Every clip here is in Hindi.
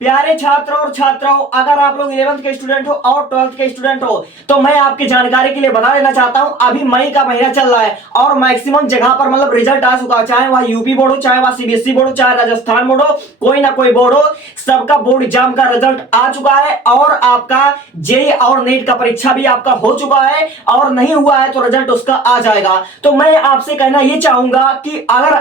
प्यारे छात्रों और छात्राओं, अगर आप लोग 11th के स्टूडेंट हो और 12th के स्टूडेंट हो तो मैं आपकी जानकारी के लिए बता देना चाहता हूं, अभी मई का महीना चल रहा है और मैक्सिमम जगह पर मतलब रिजल्ट आ चुका है। चाहे वह यूपी बोर्ड हो, चाहे वह सीबीएसई बोर्ड हो, चाहे राजस्थान बोर्ड हो, कोई ना कोई बोर्ड हो, सबका बोर्ड एग्जाम का रिजल्ट आ चुका है और आपका जेई और नीट का परीक्षा भी आपका हो चुका है और नहीं हुआ है तो रिजल्ट उसका आ जाएगा। तो मैं आपसे कहना यह चाहूंगा कि अगर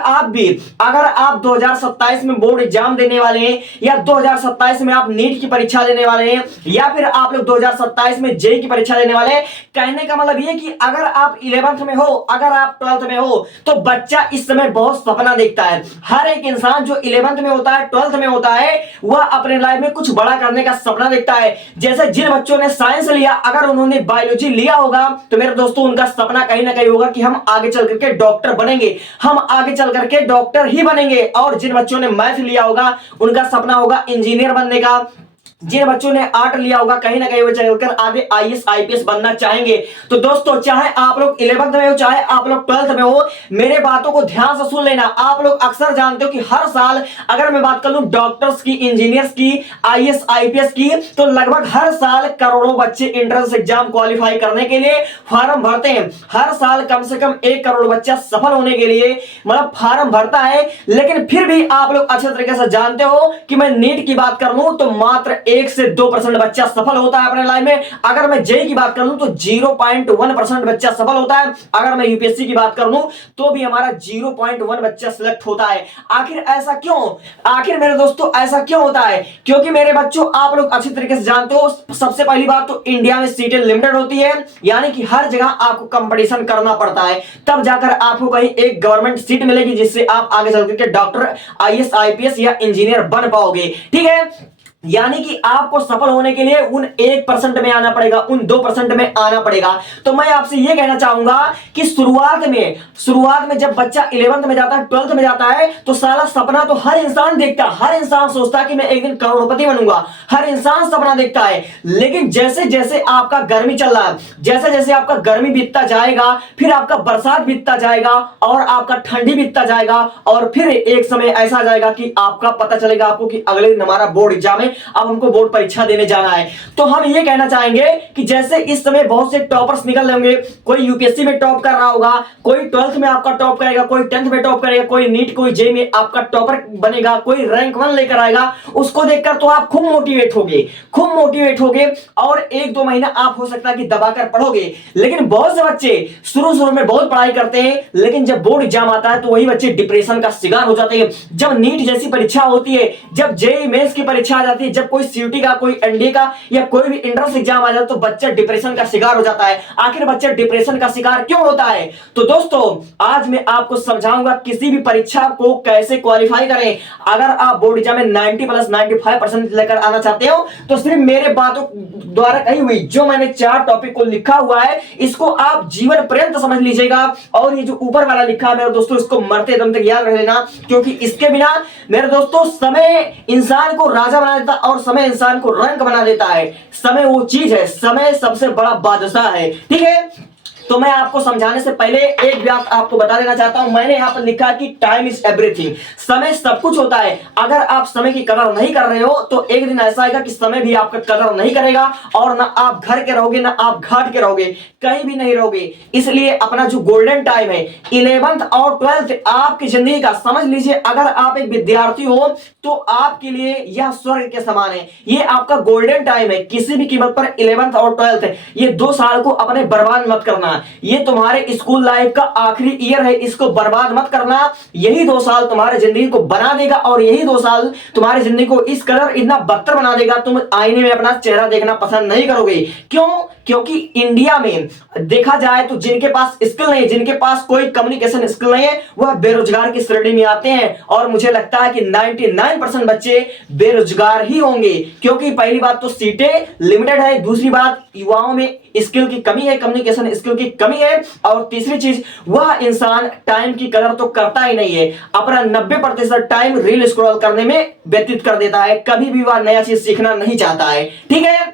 आप 2027 में बोर्ड एग्जाम देने वाले हैं या 2027 में आप नीट की परीक्षा देने वाले हैं या फिर आप लोग 2027 में जेई की परीक्षा देने वाले हैं, कहने का मतलब ये कि अगर आप 11th में हो, अगर आप 12th में हो तो बच्चा इस समय बहुत सपना देखता है। हर एक इंसान जो 11th में होता है, 12th में होता है, वह अपने लाइफ में कुछ बड़ा करने का सपना देखता है। जैसे जिन बच्चों ने साइंस लिया, अगर उन्होंने बायोलॉजी लिया होगा तो मेरे दोस्तों उनका सपना कहीं ना कहीं होगा कि हम आगे चल करके डॉक्टर बनेंगे, हम आगे चल करके डॉक्टर ही बनेंगे। और जिन बच्चों ने मैथ लिया होगा उनका सपना होगा इंजीनियर बनने का। जिन बच्चों ने आर्ट लिया होगा कहीं ना कहीं वो चलकर आगे आईएएस आईपीएस बनना चाहेंगे। तो दोस्तों, चाहे आप लोग 11th में हो, चाहे आप लोग 12th में हो, मेरे बातों को ध्यान से सुन लेना। आप लोग अक्सर जानते हो कि हर साल अगर मैं बात कर लूं डॉक्टर्स की, इंजीनियर्स की, आईएएस आईपीएस की, तो लगभग हर साल करोड़ों बच्चे एंट्रेंस एग्जाम क्वालिफाई करने के लिए फॉर्म भरते हैं। हर साल कम से कम 1 करोड़ बच्चा सफल होने के लिए मतलब फॉर्म भरता है। लेकिन फिर भी आप लोग अच्छे तरीके से जानते हो कि मैं नीट की बात कर लूं तो मात्र 1 से 2% बच्चा सफल होता है अपने लाइफ में। अगर मैं जेई की बात कर लूं तो 0.1% बच्चा सफल होता है। अगर मैं यूपीएससी की बात कर लूं तो भी हमारा 0.1 बच्चा सिलेक्ट होता है। आखिर ऐसा क्यों? आखिर मेरे दोस्तों ऐसा क्यों होता है? क्योंकि मेरे बच्चों, आप लोग अच्छी तरीके से जानते हो, सबसे पहली बात तो इंडिया में सीटें लिमिटेड होती है, यानी कि हर जगह आपको कंपटीशन करना पड़ता है, तब जाकर आपको कहीं एक गवर्नमेंट सीट मिलेगी जिससे आप आगे चल करके डॉक्टर, आईएएस आईपीएस या इंजीनियर बन पाओगे। ठीक है, यानी कि आपको सफल होने के लिए उन 1% में आना पड़ेगा, उन 2% में आना पड़ेगा। तो मैं आपसे यह कहना चाहूंगा कि शुरुआत में जब बच्चा 11th में जाता है, 12th में जाता है, तो साला सपना तो हर इंसान देखता है, हर इंसान सोचता है कि मैं एक दिन करोड़पति बनूंगा, हर इंसान सपना देखता है। लेकिन जैसे जैसे आपका गर्मी चल रहा है, जैसे जैसे आपका गर्मी बीतता जाएगा, फिर आपका बरसात बीतता जाएगा और आपका ठंडी बीतता जाएगा और फिर एक समय ऐसा आ जाएगा कि आपका पता चलेगा आपको कि अगले दिन हमारा बोर्ड एग्जाम है, अब हमको बोर्ड परीक्षा देने जाना है। तो हम ये कहना चाहेंगे कि जैसे इस समय बहुत से टॉपर्स निकल होंगे, कोई यूपीएससी में टॉप कर रहा होगा, कोई 12th में आपका टॉप करेगा, कोई 10th में टॉप करेगा, कोई नीट, कोई जेई में आपका टॉपर बनेगा, कोई रैंक 1 लेकर आएगा, उसको देखकर तो आप खूब मोटिवेट होगे और 1-2 महीना आप हो सकता है कि दबाकर पढ़ोगे। लेकिन बहुत से बच्चे शुरू में बहुत पढ़ाई करते हैं, लेकिन जब बोर्ड एग्जाम आता है तो वही बच्चे डिप्रेशन का शिकार हो जाते हैं। जब नीट जैसी परीक्षा होती है, जब जेई मेंस की परीक्षा आ जाती है, जब कोई सीयूटी का, कोई एनडीए का या कोई भी एंट्रेंस एग्जाम आ जाता है तो बच्चा डिप्रेशन का शिकार हो जाता है। आखिर बच्चा डिप्रेशन का शिकार क्यों होता है? तो दोस्तों, आज मैं आपको समझाऊंगा किसी भी परीक्षा को कैसे क्वालिफाई करें। अगर आप बोर्ड एग्जाम में 90+ 95% लेकर आना चाहते हो तो सिर्फ मेरे बातों द्वारा कही हुई जो मैंने 4 टॉपिक को लिखा हुआ है, इसको आप जीवन पर्यंत समझ लीजिएगा। और ये जो ऊपर वाला लिखा है मेरे दोस्तों, इसको मरते दम तक याद रख लेना, क्योंकि इसके बिना मेरे दोस्तों समय इंसान को राजा बना देता और समय इंसान को रंक बना देता है। समय वो चीज है, समय सबसे बड़ा बादशाह है। ठीक है, तो मैं आपको समझाने से पहले एक बात आपको बता देना चाहता हूं। मैंने यहां पर लिखा कि टाइम इज एवरीथिंग, समय सब कुछ होता है। अगर आप समय की कदर नहीं कर रहे हो तो एक दिन ऐसा आएगा कि समय भी आपका कदर नहीं करेगा और ना आप घर के रहोगे, ना आप घाट के रहोगे, कहीं भी नहीं रहोगे। इसलिए अपना जो गोल्डन टाइम है 11th और 12th आपकी जिंदगी का, समझ लीजिए अगर आप एक विद्यार्थी हो तो आपके लिए यह स्वर्ग के समान है। ये आपका गोल्डन टाइम है। किसी भी कीमत पर 11th और 12th ये 2 साल को अपने बर्बाद मत करना। ये तुम्हारे स्कूल लाइफ का आखिरी ईयर है, इसको बर्बाद मत करना। यही 2 साल तुम्हारी जिंदगी को बना देगा और यही 2 साल तुम्हारी जिंदगी को इस कदर इतना बदतर बना देगा, तुम आईने में अपना चेहरा देखना पसंद नहीं करोगे। क्यों? क्योंकि इंडिया में देखा जाए तो जिनके पास स्किल नहीं है, जिनके पास कोई कम्युनिकेशन स्किल नहीं है, वह बेरोजगार की श्रेणी में आते हैं। और मुझे लगता है कि 99% बच्चे बेरोजगार ही होंगे, क्योंकि पहली बात तो सीटें लिमिटेड है, दूसरी बात युवाओं में स्किल की कमी है, कम्युनिकेशन स्किल की कमी है, और तीसरी चीज वह इंसान टाइम की कदर तो करता ही नहीं है, अपना 90% टाइम रील स्क्रॉल करने में व्यतीत कर देता है, कभी भी वह नया चीज सीखना नहीं चाहता है। ठीक है,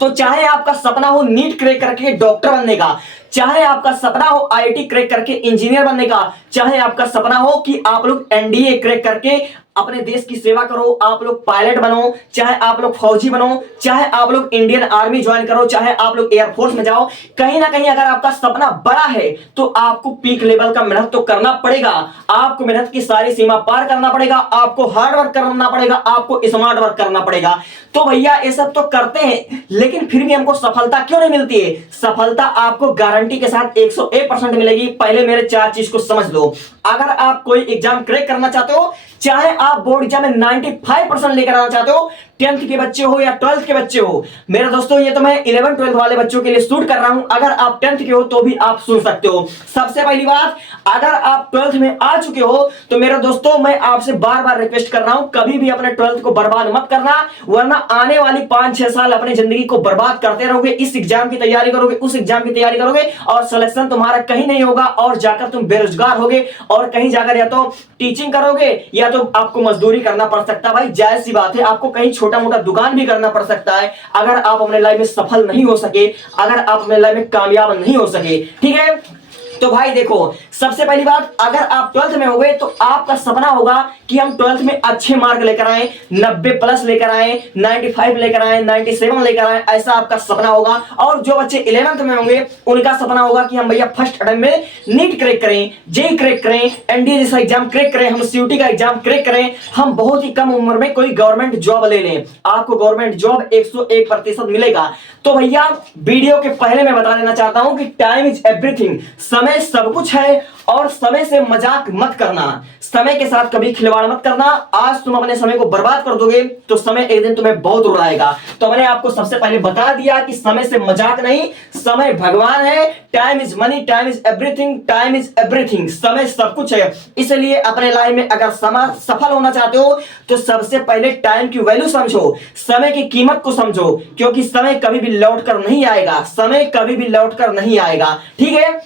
तो चाहे आपका सपना हो नीट क्रैक करके डॉक्टर बनने का, चाहे आपका सपना हो आईआईटी क्रैक करके इंजीनियर बनने का, चाहे आपका सपना हो कि आप लोग एनडीए क्रैक करके अपने देश की सेवा करो, आप लोग पायलट बनो, चाहे आप लोग फौजी बनो, चाहे आप लोग इंडियन आर्मी ज्वाइन करो, चाहे आप लोग एयरफोर्स में जाओ, कहीं ना कहीं अगर आपका सपना बड़ा है तो आपको पीक लेवल का मेहनत तो करना पड़ेगा। आपको मेहनत की सारी सीमा पार करना पड़ेगा, आपको हार्ड वर्क करना पड़ेगा, आपको स्मार्ट वर्क करना पड़ेगा। तो भैया ये सब तो करते हैं, लेकिन फिर भी हमको सफलता क्यों नहीं मिलती है? सफलता आपको गारंटी के साथ 101% मिलेगी। पहले मेरे 4 चीज को समझ लो। अगर आप कोई एग्जाम क्रैक करना चाहते हो, चाहे आप बोर्ड एग्जाम में 95% लेकर आना चाहते हो, 10th के बच्चे हो या 12th के बच्चे हो, मेरे दोस्तों ये तो मैं 11 12 वाले बच्चों के लिए शूट कर रहा हूं। अगर आप 10th के हो तो भी आप सुन सकते हो। सबसे पहली बात, अगर आप 12th में आ चुके हो तो मेरे दोस्तों मैं आपसे बार बार रिक्वेस्ट कर रहा हूं, कभी भी अपने 12th को बर्बाद मत करना, वरना आने वाली 5-6 साल अपनी जिंदगी को बर्बाद करते रहोगे। इस एग्जाम की तैयारी करोगे, उस एग्जाम की तैयारी करोगे और सिलेक्शन तुम्हारा कहीं नहीं होगा और जाकर तुम बेरोजगार होगे और कहीं जाकर या तो टीचिंग करोगे या तो आपको मजदूरी करना पड़ सकता है। भाई जायज सी बात है, आपको कहीं छोटा मोटा दुकान भी करना पड़ सकता है अगर आप अपने लाइफ में सफल नहीं हो सके, अगर आप अपने लाइफ में कामयाब नहीं हो सके। ठीक है, तो भाई देखो, सबसे पहली बात, अगर आप 12th में हो गए तो आपका सपना होगा कि हम 12th में अच्छे मार्क लेकर आए, 90+ लेकर आए, 95 लेकर आए, 97 लेकर आए, ऐसा आपका सपना होगा। और जो बच्चे 11th में होंगे उनका सपना होगा कि हम भैया फर्स्ट अटेम्प्ट में नीट क्रैक करें, जेई क्रैक करें, एनडीए जैसा एग्जाम क्रैक करें, हम सीयूटी का एग्जाम क्रैक करें, हम बहुत ही कम उम्र में कोई गवर्नमेंट जॉब ले लें। आपको गवर्नमेंट जॉब 101% मिलेगा। तो भैया वीडियो के पहले मैं बता देना चाहता हूं कि टाइम इज एवरीथिंग, समय सब कुछ है और समय से मजाक मत करना, समय के साथ कभी खिलवाड़ मत करना। आज तुम अपने समय को बर्बाद कर दोगे तो समय एक दिन तुम्हें बहुत रुलाएगा। तो मैंने आपको सबसे पहले बता दिया कि समय से मजाक नहीं, समय भगवान है। Time is money, time is everything, time is everything, समय सब कुछ है। इसलिए अपने लाइफ में अगर सफल होना चाहते हो तो सबसे पहले टाइम की वैल्यू समझो, समय की कीमत को समझो, क्योंकि समय कभी भी लौट कर नहीं आएगा, समय कभी भी लौट कर नहीं आएगा। ठीक है,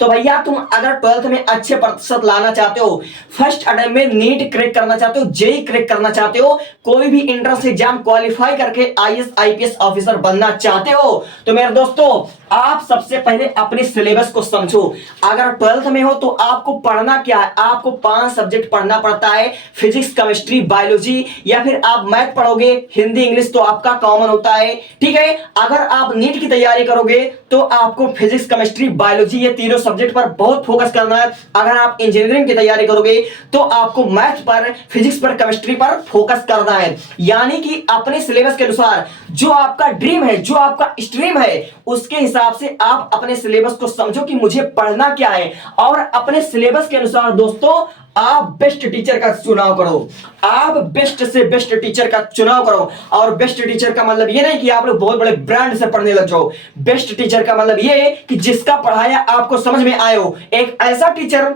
तो भैया तुम अगर 12th में अच्छे प्रतिशत लाना चाहते हो, फर्स्ट अटेम्प्ट में नीट क्रैक करना चाहते हो, जेई क्रैक करना चाहते हो, कोई भी एंट्रेंस एग्जाम क्वालिफाई करके आईएएस आईपीएस ऑफिसर बनना चाहते हो, तो मेरे दोस्तों आप सबसे पहले अपने सिलेबस को समझो। अगर 12th में हो तो आपको पढ़ना क्या है? आपको 5 सब्जेक्ट पढ़ना पड़ता है, फिजिक्स, केमिस्ट्री, बायोलॉजी, या फिर आप मैथ पढ़ोगे, हिंदी इंग्लिश तो आपका कॉमन होता है। ठीक है, अगर आप नीट की तैयारी करोगे तो आपको फिजिक्स, केमिस्ट्री, बायोलॉजी ये तीनों सब्जेक्ट पर बहुत फोकस करना है। अगर आप इंजीनियरिंग की तैयारी करोगे तो आपको मैथ पर, फिजिक्स पर, केमिस्ट्री पर फोकस करना है। यानी कि अपने सिलेबस के अनुसार जो आपका ड्रीम है, जो आपका स्ट्रीम है, उसके हिसाब से आप अपने सिलेबस को समझो कि मुझे पढ़ना क्या है, और अपने सिलेबस के अनुसार दोस्तों आप बेस्ट टीचर का चुनाव करो। आप बेस्ट से बेस्ट टीचर का चुनाव करो। और बेस्ट टीचर का मतलब ये नहीं कि आप लोग बहुत बड़े ब्रांड से पढ़ने लग जाओ। बेस्ट टीचर का मतलब ये कि जिसका पढ़ाया आपको समझ में आए हो, एक ऐसा टीचर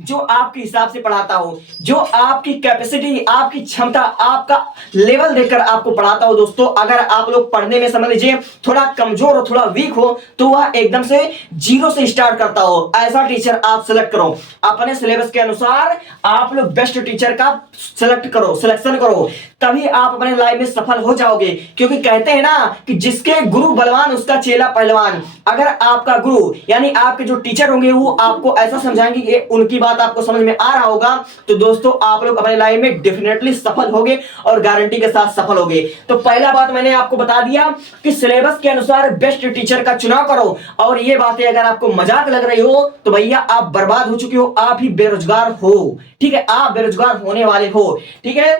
जो आपके हिसाब से पढ़ाता हो, जो आपकी कैपेसिटी, आपकी क्षमता, आपका लेवल देखकर आपको पढ़ाता हो। दोस्तों अगर आप लोग पढ़ने में समझ लीजिए थोड़ा कमजोर हो, थोड़ा वीक हो, तो वह एकदम से जीरो से स्टार्ट करता हो, ऐसा टीचर आप सिलेक्ट करो। अपने सिलेबस के अनुसार आप लोग बेस्ट टीचर का सिलेक्शन करो, तभी आप अपने लाइफ में सफल हो जाओगे। क्योंकि कहते हैं ना कि जिसके गुरु बलवान उसका चेला पहलवान। अगर आपका गुरु यानी आपके जो टीचर होंगे वो आपको ऐसा समझाएंगे कि उनकी बात आपको समझ में आ रहा होगा, तो दोस्तों आप लोग अपने लाइफ में डेफिनेटली सफल होगे और गारंटी के साथ सफल होगे। तो पहला बात मैंने आपको बता दिया कि सिलेबस के अनुसार बेस्ट टीचर का चुनाव करो। और ये बातें अगर आपको मजाक लग रही हो तो भैया आप बर्बाद हो चुके हो, आप ही बेरोजगार हो। ठीक है, आप बेरोजगार होने वाले हो। ठीक है,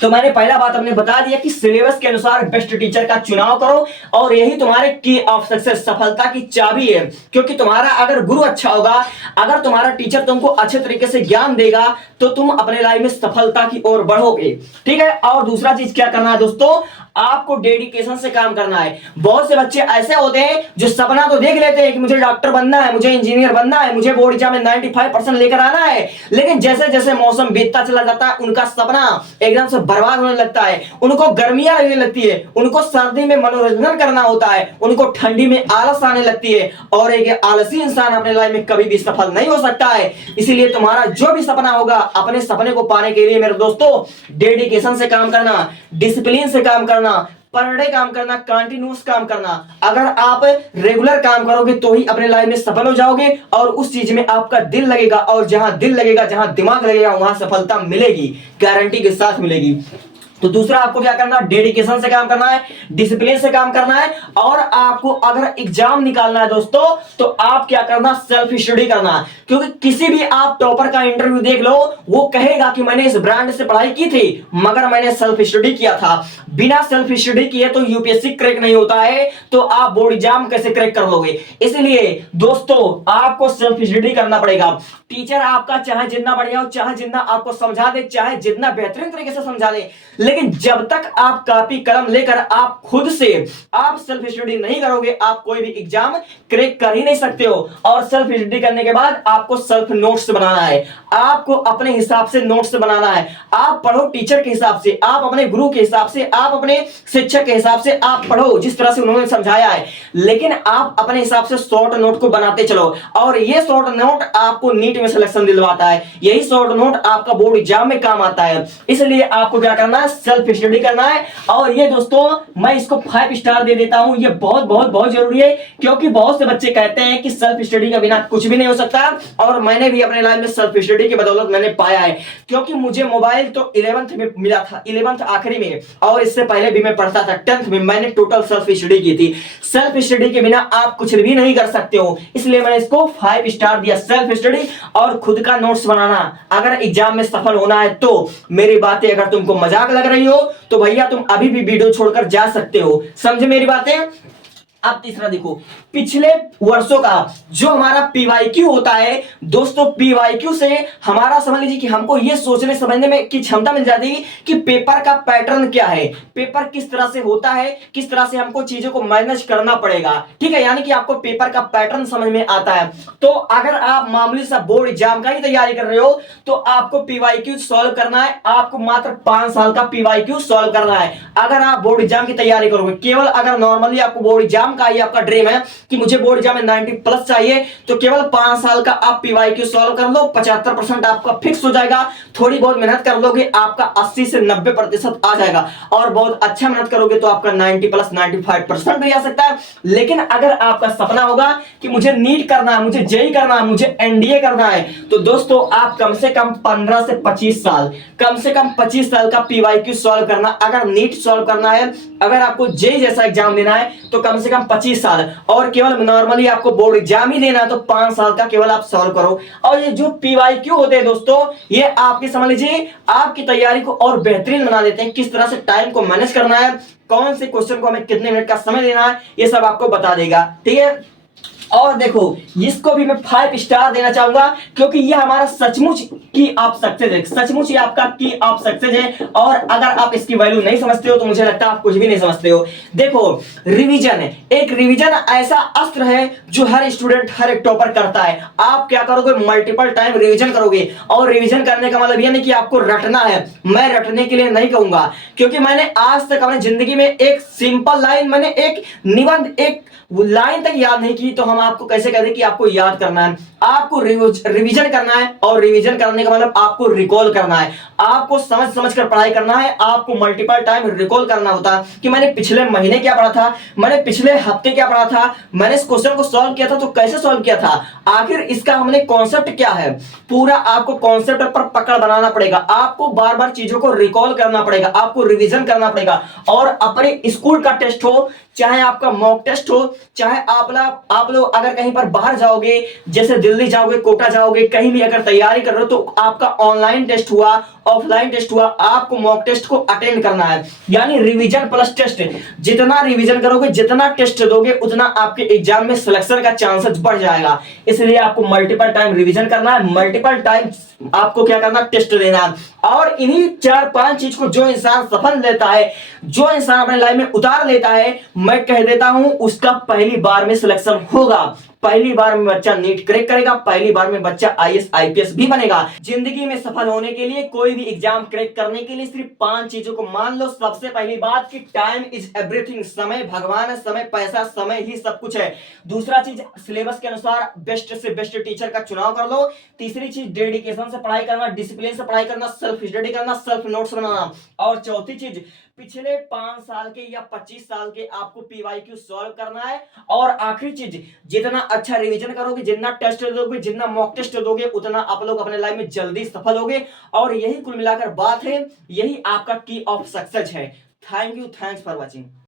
तो मैंने पहला बात अपने बता दिया कि सिलेबस के अनुसार बेस्ट टीचर का चुनाव करो, और यही तुम्हारे की ऑफ सक्सेस, सफलता की चाबी है। क्योंकि तुम्हारा अगर गुरु अच्छा होगा, अगर तुम्हारा टीचर तुमको अच्छे तरीके से ज्ञान देगा, तो तुम अपने लाइफ में सफलता की ओर बढ़ोगे। ठीक है, और दूसरा चीज क्या करना है दोस्तों, आपको डेडिकेशन से काम करना है। बहुत से बच्चे ऐसे होते हैं जो सपना तो देख लेते हैं कि मुझे डॉक्टर बनना है, मुझे इंजीनियर बनना है, मुझे बोर्ड एग्जाम में 95% लेकर आना है, लेकिन जैसे जैसे मौसम बीतता चला जाता है उनका सपना एकदम से बर्बाद होने लगता है। उनको गर्मियां लगने लगती है, उनको सर्दी में मनोरंजन करना होता है, उनको ठंडी में आलस आने लगती है, और एक आलसी इंसान अपने लाइफ में कभी भी सफल नहीं हो सकता है। इसीलिए तुम्हारा जो भी सपना होगा अपने सपने को पाने के लिए मेरे दोस्तों डेडिकेशन से काम करना, डिसिप्लिन से काम करना, पर डे काम करना, कंटिन्यूस काम करना। अगर आप रेगुलर काम करोगे तो ही अपने लाइफ में सफल हो जाओगे और उस चीज में आपका दिल लगेगा, और जहां दिल लगेगा, जहां दिमाग लगेगा, वहां सफलता मिलेगी, गारंटी के साथ मिलेगी। तो दूसरा आपको क्या करना है, डेडिकेशन से काम करना है, डिसिप्लिन से काम करना है। और आपको अगर एग्जाम निकालना है दोस्तों तो आप क्या करना, सेल्फ स्टडी करना। क्योंकि किसी भी आप टॉपर का इंटरव्यू देख लो, वो कहेगा कि मैंने इस ब्रांड से पढ़ाई की थी मगर मैंने सेल्फ स्टडी किया था। बिना सेल्फ स्टडी किए तो यूपीएससी क्रैक नहीं होता है, तो आप बोर्ड एग्जाम कैसे क्रैक कर लोगे। इसलिए दोस्तों आपको सेल्फ स्टडी करना पड़ेगा। टीचर आपका चाहे जितना बढ़िया हो, चाहे जितना आपको समझा दे, चाहे जितना बेहतरीन तरीके से समझा दे, लेकिन जब तक आप कॉपी कलम लेकर आप खुद से आप सेल्फ स्टडी नहीं करोगे, आप कोई भी एग्जाम क्रैक कर ही नहीं सकते हो। और सेल्फ स्टडी करने के बाद आपको सेल्फ नोट्स बनाना है, आपको अपने हिसाब से नोट्स बनाना है। आप पढ़ो टीचर के हिसाब से, आप अपने गुरु के हिसाब से, आप अपने शिक्षक के हिसाब से आप पढ़ो जिस तरह से उन्होंने समझाया है, लेकिन आप अपने हिसाब से शॉर्ट नोट को बनाते चलो। और ये शॉर्ट नोट आपको नीट में सिलेक्शन दिलवाता है, यही शॉर्ट नोट आपका बोर्ड एग्जाम में काम आता है। इसलिए आपको क्या करना है, सेल्फ स्टडी करना है। और ये दोस्तों मैं इसको 5 स्टार दे देता हूं, ये बहुत बहुत बहुत जरूरी है। क्योंकि बहुत से बच्चे कहते हैं कि सेल्फ स्टडी के बिना कुछ भी नहीं हो सकता, और मैंने भी अपने लाइफ में सेल्फ स्टडी की बदौलत मैंने पाया है। क्योंकि मुझे मोबाइल तो 11th में मिला था, 11th आखिरी में, और इससे पहले भी मैं पढ़ता था 10th में। मैंने टोटल सेल्फ स्टडी की थी। सेल्फ स्टडी के बिना आप कुछ भी नहीं कर सकते हो, इसलिए मैंने इसको 5 स्टार दिया। सेल्फ स्टडी और खुद का नोट्स बनाना, अगर एग्जाम में सफल होना है तो। मेरी बातें अगर तुमको मजाक लग रही हो तो भैया तुम अभी भी वीडियो छोड़कर जा सकते हो, समझे मेरी बातें। अब तीसरा देखो, पिछले वर्षों का जो हमारा पीवाईक्यू होता है दोस्तों, पीवाईक्यू से हमारा समझ लीजिए कि हमको ये सोचने समझने में की क्षमता मिल जाती है कि पेपर का पैटर्न क्या है, पेपर किस तरह से होता है, किस तरह से हमको चीजों को मैनेज करना पड़ेगा, ठीक है। यानी कि आपको पेपर का पैटर्न समझ में आता है। तो अगर आप मामूली सा बोर्ड एग्जाम का ही तैयारी कर रहे हो तो आपको पीवाईक्यू सॉल्व करना है। आपको मात्र 5 साल का पीवाईक्यू सॉल्व करना है अगर आप बोर्ड एग्जाम की तैयारी करोगे। केवल अगर नॉर्मली आपको बोर्ड एग्जाम का ही आपका ड्रीम है कि मुझे बोर्ड एग्जाम में 90+ चाहिए, तो केवल 5 साल का आप पीवाईक्यू सॉल्व कर लो, 75% आपका फिक्स हो जाएगा। थोड़ी बहुत मेहनत कर लोगे, आपका 80 से 90% आ जाएगा, और बहुत अच्छा मेहनत करोगे तो आपका 90+ 95% भी आ सकता है। लेकिन अगर आपका सपना होगा कि मुझे नीट करना है, मुझे जेई करना है, मुझे एनडीए करना है, तो दोस्तों आप कम से कम 15 से 25 साल, कम से कम 25 साल का पीवाईक्यू सॉल्व करना। अगर नीट सॉल्व करना है, अगर आपको जेई जैसा एग्जाम देना है तो कम से कम 25 साल, और केवल नॉर्मली आपको बोर्ड एग्जाम ही देना है तो 5 साल का केवल आप सॉल्व करो। और ये जो पीवाईक्यू होते हैं दोस्तों, ये आपकी समझ लीजिए आपकी तैयारी को और बेहतरीन बना देते हैं। किस तरह से टाइम को मैनेज करना है, कौन से क्वेश्चन को हमें कितने मिनट का समय देना है, ये सब आपको बता देगा, ठीक है। और देखो इसको भी मैं 5 स्टार देना चाहूंगा, क्योंकि ये हमारा सचमुच की आप सक्सेस है, सचमुच ये आपका की आप सक्सेस है। और अगर आप इसकी वैल्यू नहीं समझते हो तो मुझे लगता है आप कुछ भी नहीं समझते हो। देखो रिवीजन है, एक रिवीजन ऐसा अस्त्र है जो हर स्टूडेंट, हर एक टॉपर करता है। आप क्या करोगे, मल्टीपल टाइम रिवीजन करोगे। और रिवीजन करने का मतलब ये नहीं कि आपको रटना है, मैं रटने के लिए नहीं कहूंगा, क्योंकि मैंने आज तक अपनी जिंदगी में एक सिंपल लाइन, मैंने एक निबंध, एक लाइन तक याद नहीं की, तो हम आपको कैसे कहते हैं कि आपको याद करना है। आपको रिवीजन करना है, और रिवीजन करने का मतलब आपको रिकॉल करना है, आपको समझ समझ कर पढ़ाई करना है। आपको मल्टीपल टाइम रिकॉल करना होता है कि मैंने पिछले महीने क्या पढ़ा था, मैंने पिछले हफ्ते क्या पढ़ा था, मैंने इस क्वेश्चन को सॉल्व किया था तो कैसे सॉल्व किया था, आखिर इसका हमने कॉन्सेप्ट क्या है। पूरा आपको कॉन्सेप्ट पर पकड़ बनाना पड़ेगा, आपको बार बार चीजों को रिकॉल करना पड़ेगा, आपको रिवीजन करना पड़ेगा। और अपने स्कूल का टेस्ट हो, चाहे आपका मॉक टेस्ट हो, चाहे आप लोग अगर कहीं पर बाहर जाओगे, जैसे दिल्ली जाओगे, कोटा जाओगे, कहीं भी अगर तैयारी कर रहे हो, तो आपका ऑनलाइन टेस्ट हुआ, ऑफलाइन टेस्ट हुआ, आपको मॉक टेस्ट को अटेंड करना है। यानी रिवीजन प्लस टेस्ट, जितना रिवीजन करोगे, जितना टेस्ट दोगे, उतना आपके एग्जाम में सिलेक्शन का चांसेस बढ़ जाएगा। इसलिए आपको मल्टीपल टाइम रिवीजन करना है, मल्टीपल टाइम आपको क्या करना, टेस्ट देना है। और इन्हीं 4-5 चीज को जो इंसान सफल लेता है, जो इंसान अपने लाइफ में उतार लेता है, मैं कह देता हूं उसका पहली बार में सिलेक्शन होगा, पहली बार में बच्चा नीट क्रैक करेगा, पहली बार में बच्चा आईएएस आईपीएस भी बनेगा। जिंदगी में सफल होने के लिए, कोई भी एग्जाम क्रैक करने के लिए सिर्फ 5 चीजों को मान लो। सबसे पहली बात कि टाइम इज एवरीथिंग, समय भगवान है, समय पैसा, समय ही सब कुछ है। दूसरा चीज, सिलेबस के अनुसार बेस्ट से बेस्ट टीचर का चुनाव कर लो। तीसरी चीज, डेडिकेशन से पढ़ाई करना, डिसिप्लिन से पढ़ाई करना, सेल्फ स्टडी करना, सेल्फ नोट्स बनाना। और चौथी चीज, पिछले 5 साल के या 25 साल के आपको पीवाईक्यू सॉल्व करना है। और आखिरी चीज, जितना अच्छा रिवीजन करोगे, जितना टेस्ट दोगे, जितना मॉक टेस्ट दोगे, उतना आप लोग अपने लाइफ में जल्दी सफल होगे। और यही कुल मिलाकर बात है, यही आपका की ऑफ सक्सेस है। Thank you, thanks for watching.